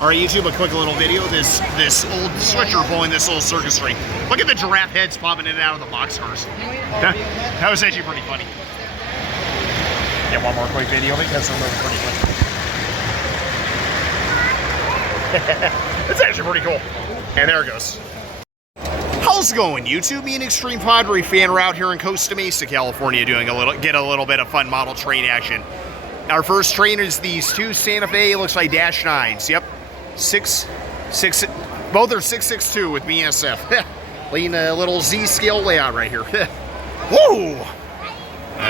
All right, YouTube, a quick little video. This old switcher pulling this little circus train. Look at the giraffe heads popping in and out of the boxcars. That was actually pretty funny. Yeah, one more quick video because they're moving pretty quick. It's actually pretty cool. And there it goes. How's it going, YouTube? Me and Extreme Padre fan are out here in Costa Mesa, California, doing a little bit of fun model train action. Our first train is these two Santa Fe, looks like Dash 9s. Yep. Both are 662 with BSF. Leading a little Z scale layout right here. Whoa!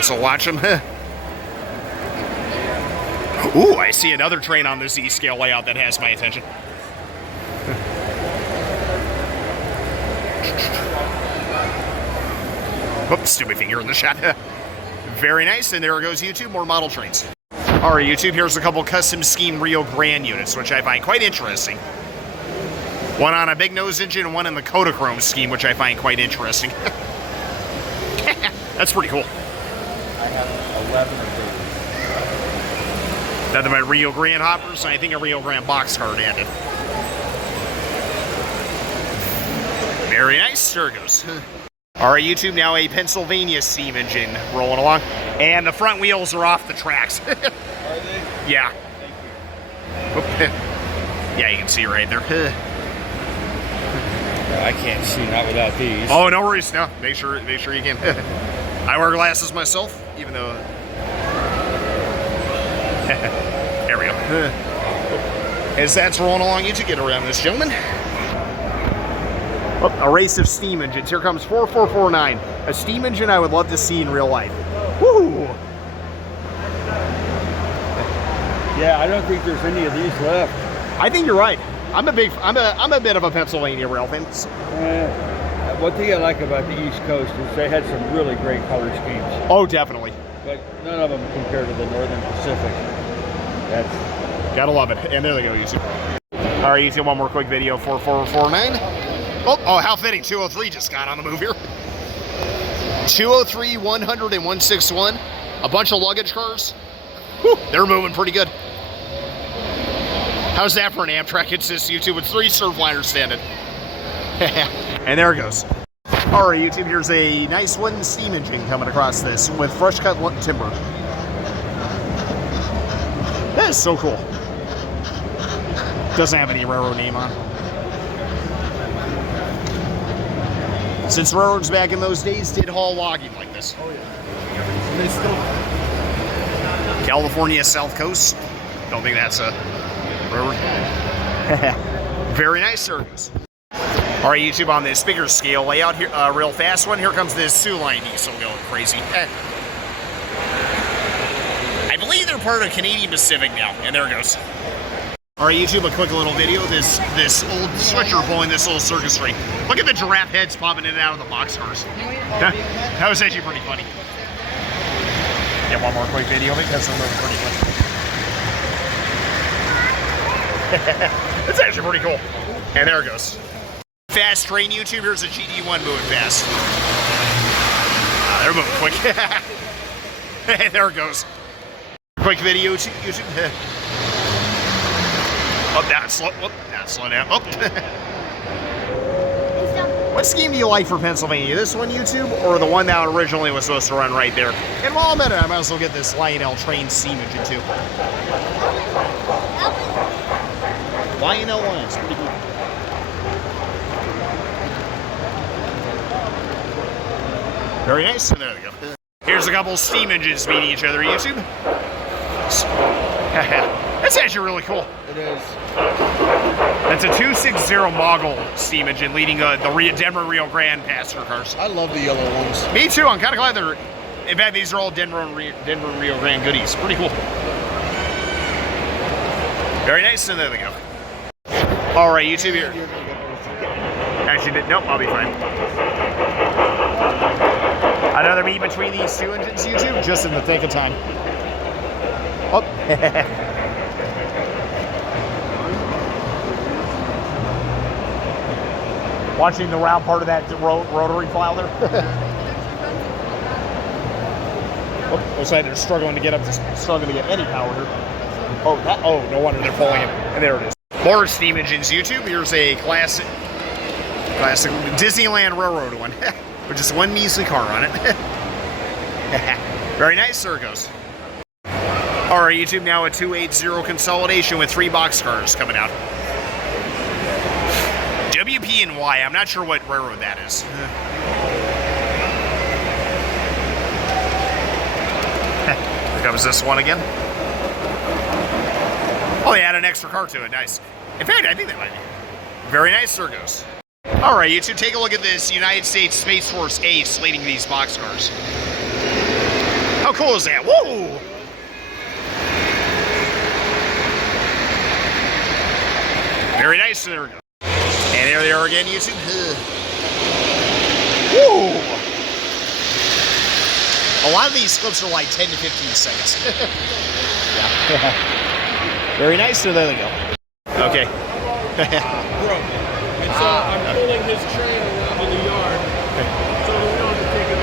So watch them. Ooh, I see another train on the Z scale layout that has my attention. Oops, stupid finger in the shot. Very nice, and there goes YouTube, more model trains. All right, YouTube, here's a couple custom scheme Rio Grande units, which I find quite interesting. One on a big nose engine and one in the Kodachrome scheme, which I find quite interesting. That's pretty cool. I have 11 of those. Nothing but Rio Grande hoppers, and I think a Rio Grande boxcar added. Very nice, there it goes. All right, YouTube, now a Pennsylvania steam engine rolling along. And the front wheels are off the tracks. Are they? Yeah. Yeah, you can see right there. I can't see, not without these. Oh, no worries. No, make sure you can. I wear glasses myself, even though... There we go. As that's rolling along, YouTube, get around this, gentlemen. Oh, a race of steam engines. Here comes 4449. A steam engine I would love to see in real life. Woo! Yeah, I don't think there's any of these left. I think you're right. I'm a bit of a Pennsylvania rail fan. One thing I like about the East Coast is they had some really great color schemes. Oh, definitely. But none of them compared to the Northern Pacific. That's gotta love it. And there they go, YouTube. All right, YouTube, one more quick video. 4449. Oh, how fitting. 203 just got on the move here. 203, 100, and 161. A bunch of luggage cars. Whew, they're moving pretty good. How's that for an Amtrak Assist, YouTube, with 3 Surfliners standing? And there it goes. All right, YouTube, here's a nice wooden steam engine coming across this with fresh cut timber. That is so cool. Doesn't have any railroad name on. Since railroads back in those days did haul logging like this. oh yeah. California South Coast. Don't think that's a railroad. Very nice, Circus. All right, YouTube, on this bigger scale layout here, real fast one. Here comes this Sioux Line diesel going crazy. I believe they're part of Canadian Pacific now, and there it goes. All right, YouTube, a quick little video. This old switcher pulling this little circus train. Look at the giraffe heads popping in and out of the boxcars. That was actually pretty funny. Yeah, one more quick video because they're moving pretty quick. It's actually pretty cool. And there it goes. Fast train, YouTube. Here's a GD1 moving fast. They're moving quick. There it goes. Quick video, YouTube. Oh, now it's slow. Oh, now it's slow down. Oh. What scheme do you like for Pennsylvania? This one, YouTube, or the one that originally was supposed to run right there? And while I'm at it, I might as well get this Lionel train steam engine too. Lionel Lions, pretty cool. Very nice. And there we go. Here's a couple steam engines meeting each other, YouTube. That's actually really cool. It is. That's a 260 Mogul steam engine leading the Denver Rio Grande passenger cars. I love the yellow ones. Me too. I'm kind of glad they're. In fact, these are all Denver and Rio Grande goodies. Pretty cool. Very nice. And there they go. All right, YouTube here. Actually, nope. I'll be fine. Another meet between these two engines, YouTube, just in the thick of time. Oh. Watching the round part of that rotary plow there. Oh, looks like they're struggling to get any power here. Oh, no wonder they're pulling it. And there it is. More steam engines, YouTube. Here's a classic Disneyland Railroad one, with just one measly car on it. Very nice, Circus. All right, YouTube, now a 280 Consolidation with 3 boxcars coming out. WP and Y, I'm not sure what railroad that is. Here comes this one again. Oh, they add an extra car to it, nice. In fact, I think that might be. Very nice, Circus. All right, YouTube, take a look at this United States Space Force A slating these boxcars. How cool is that? Whoa! Very nice, there we go. And there they are again, YouTube. Woo! A lot of these clips are like 10 to 15 seconds. Yeah. Very nice, so there they go. Okay. Bro. And so I'm pulling his train around in the yard, so we don't have to take it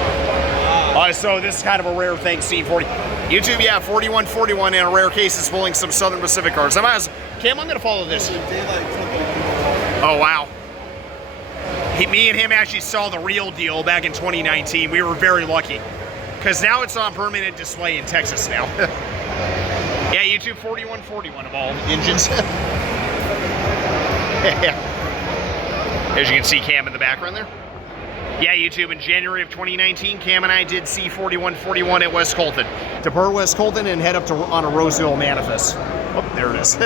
off. So this is kind of a rare thing, C40. YouTube, yeah, 4141 in a rare case is pulling some Southern Pacific cars. Cam, I'm going to follow this. Oh, wow. Me and him actually saw the real deal back in 2019. We were very lucky, because now it's on permanent display in Texas now. Yeah, YouTube, 4141 of all engines. As you can see Cam in the background there. Yeah, YouTube, in January of 2019, Cam and I did see 4141 at West Colton. Depart West Colton and head up to on a Roseville Manifest. Oh, there it is.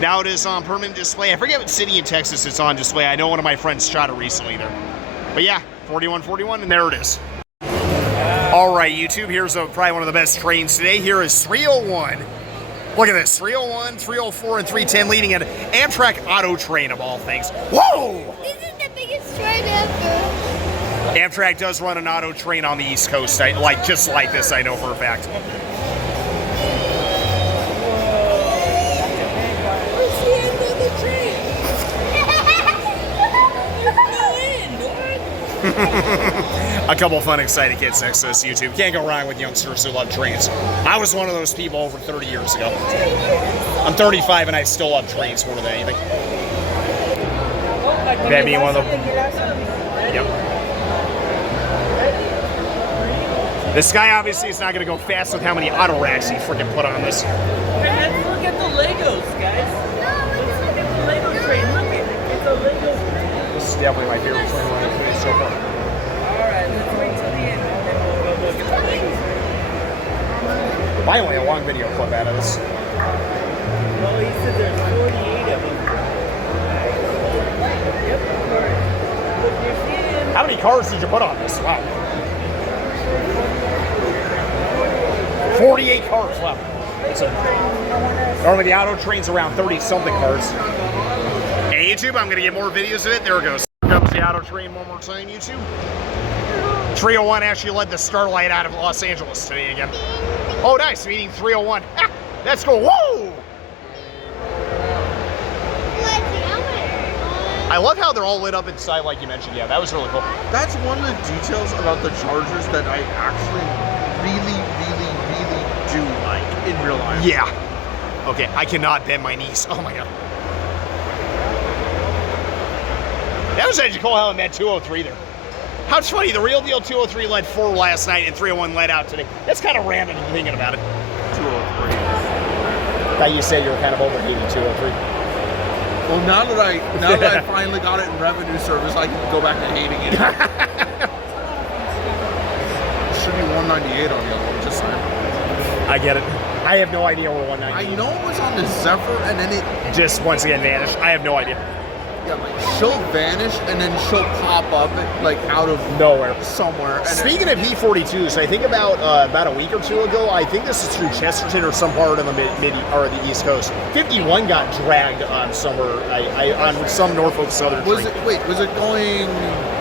Now it is on permanent display. I forget what city in Texas it's on display. I know one of my friends shot it recently there. But yeah, 4141, and there it is. All right, YouTube, here's probably one of the best trains today. Here is 301. Look at this, 301, 304, and 310 leading at Amtrak Auto Train of all things. Whoa! This is the biggest train ever. Amtrak does run an auto train on the East Coast, just like this, I know for a fact. Where's the end of the train? There's no end. A couple fun, excited kids next to this, YouTube. Can't go wrong with youngsters who love trains. I was one of those people over 30 years ago. I'm 35 and I still love trains more than anything. That being one of them. Yep. This guy obviously is not going to go fast with how many auto racks he freaking put on this. Hey, let's look at the Legos, guys. Let's look at the Lego train. Look at it. It's a Lego train. This is definitely my favorite train ride so far. Alright, let's wait till the end and then we'll go look at the Lego train. Finally, a long video clip out of this. Well, he said there's 48 of them. Yep, alright. Look, there's the end. How many cars did you put on this? Wow. 48 cars left. Normally the auto train's around 30-something cars. Hey, YouTube, I'm going to get more videos of it. There it goes. Here comes the auto train one more time, YouTube. 301 actually led the Starlight out of Los Angeles today again. Oh, nice. Meeting 301. Let's go. Whoa! I love how they're all lit up inside, like you mentioned. Yeah, that was really cool. That's one of the details about the Chargers that I actually really do like in real life. Yeah. Okay, I cannot bend my knees. Oh my god. That was actually cool how it met 203 there. How it's funny, the real deal 203 led 4 last night and 301 led out today. That's kind of random thinking about it. 203. Thought you said you were kind of overhating 203. Well, now that I finally got it in revenue service, I can go back to hating it. Should be 198 on the other one, just saying. I get it. I have no idea where 190. I know it was on the Zephyr, and then it just once again vanished. I have no idea. Yeah, like she'll vanish and then she'll pop up like out of nowhere somewhere. And speaking of P42s, I think about a week or two ago, I think this is through Chesterton or some part of the mid or the East Coast. 51 got dragged on somewhere on some Norfolk Southern train. Was it going?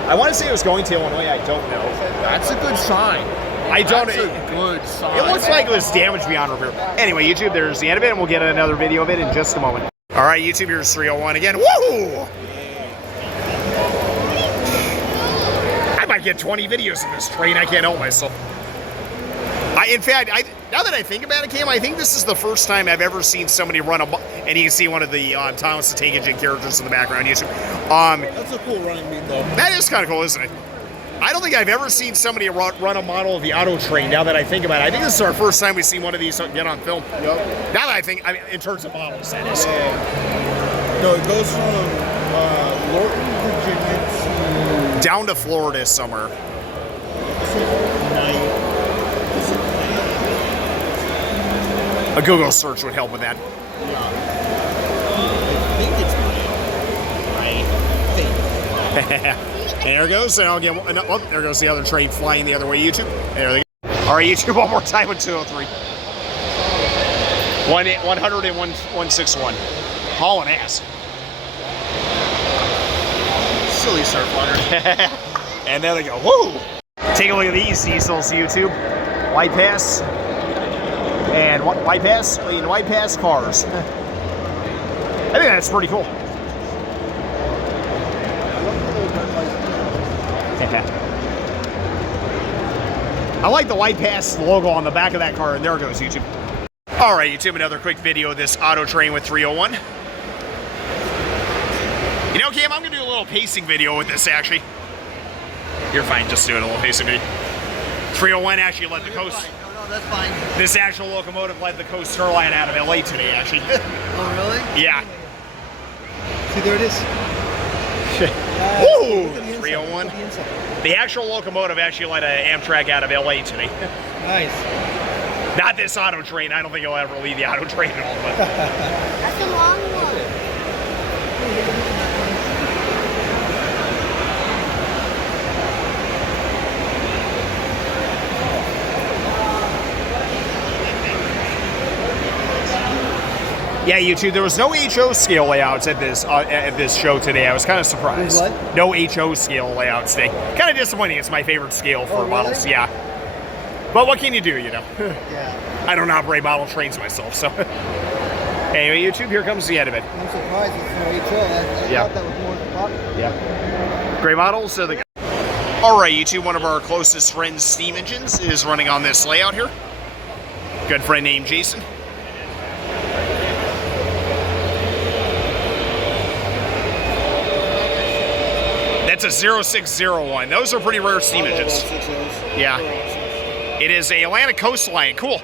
I want to say it was going to Illinois. I don't know. That's a good sign. That's a good sign. It looks like it was damaged beyond repair. Anyway, YouTube, there's the end of it, and we'll get another video of it in just a moment. All right, YouTube, here's 301 again. Woo! I might get 20 videos of this train. I can't help myself. In fact, now that I think about it, Cam, I think this is the first time I've ever seen somebody run and you can see one of the Thomas the Tank Engine characters in the background. That's a cool running meet, though. That is kind of cool, isn't it? I don't think I've ever seen somebody run a model of the Auto Train. Now that I think about it, I think this is our first time we've seen one of these get on film. Yep. Now that I think, I mean, in terms of models, that is. No, it goes from Lorton, Virginia to Down to Florida somewhere. A Google search would help with that. And there it goes. And I'll get. Oh, there goes the other train flying the other way. YouTube. There they go. All right, YouTube. One more time with 203. 100 and 161. Hauling ass. silly surf liner. And there they go. Woo! Take a look at these diesels, YouTube. White Pass. And White Pass. White Pass cars. I think that's pretty cool. I like the White Pass logo on the back of that car, and there it goes, YouTube. All right, YouTube, another quick video of this Auto Train with 301. You know, Cam, I'm gonna do a little pacing video with this, actually. You're fine, just doing a little pacing video. 301 actually led the coast. No, that's fine. This actual locomotive led the Costa line out of LA today, actually. Oh, really? Yeah. See, there it is. Woo! 301. The actual locomotive actually led an Amtrak out of LA today. Nice. Not this Auto Train. I don't think he'll ever leave the Auto Train at all. But That's a long one. yeah, YouTube, there was no HO scale layouts at this show today. I was kind of surprised. What? No HO scale layouts today. Kind of disappointing. It's my favorite scale for Oh, really? models. Yeah. But what can you do, you know? Yeah. I don't operate model trains myself, so. Anyway, YouTube, here comes the end of it. I'm surprised it's no HO. I Yeah. thought that was more popular. Yeah. Great models. So the. All right, YouTube, one of our closest friends, Steam Engines, is running on this layout here. Good friend named Jason. That's a 0601. Those are pretty rare steam engines. Yeah. It is a Atlantic coastline. Cool.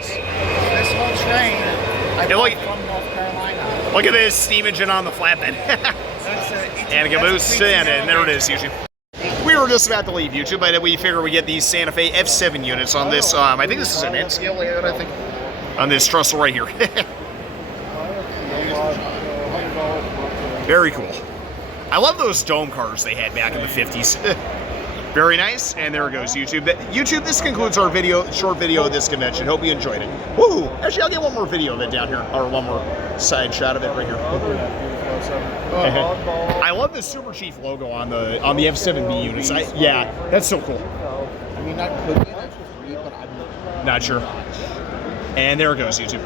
This whole train, I Hey, look- bought from North Carolina. Look at this steam engine on the flatbed. That's And a caboose, and there it is, YouTube. We were just about to leave YouTube, but we figured we get these Santa Fe F7 units on this. I think this is an N scale layout, I think. On this trestle right here. Very cool. I love those dome cars they had back in the 50s. Very nice, and there it goes, YouTube. YouTube, this concludes our short video of this convention. Hope you enjoyed it. Woo! Actually, I'll get one more video of it down here, or one more side shot of it right here. I love the Super Chief logo on the F7B units. Yeah, that's so cool. I mean, not cooking, that's just me, but I'm Not sure. And there it goes, YouTube.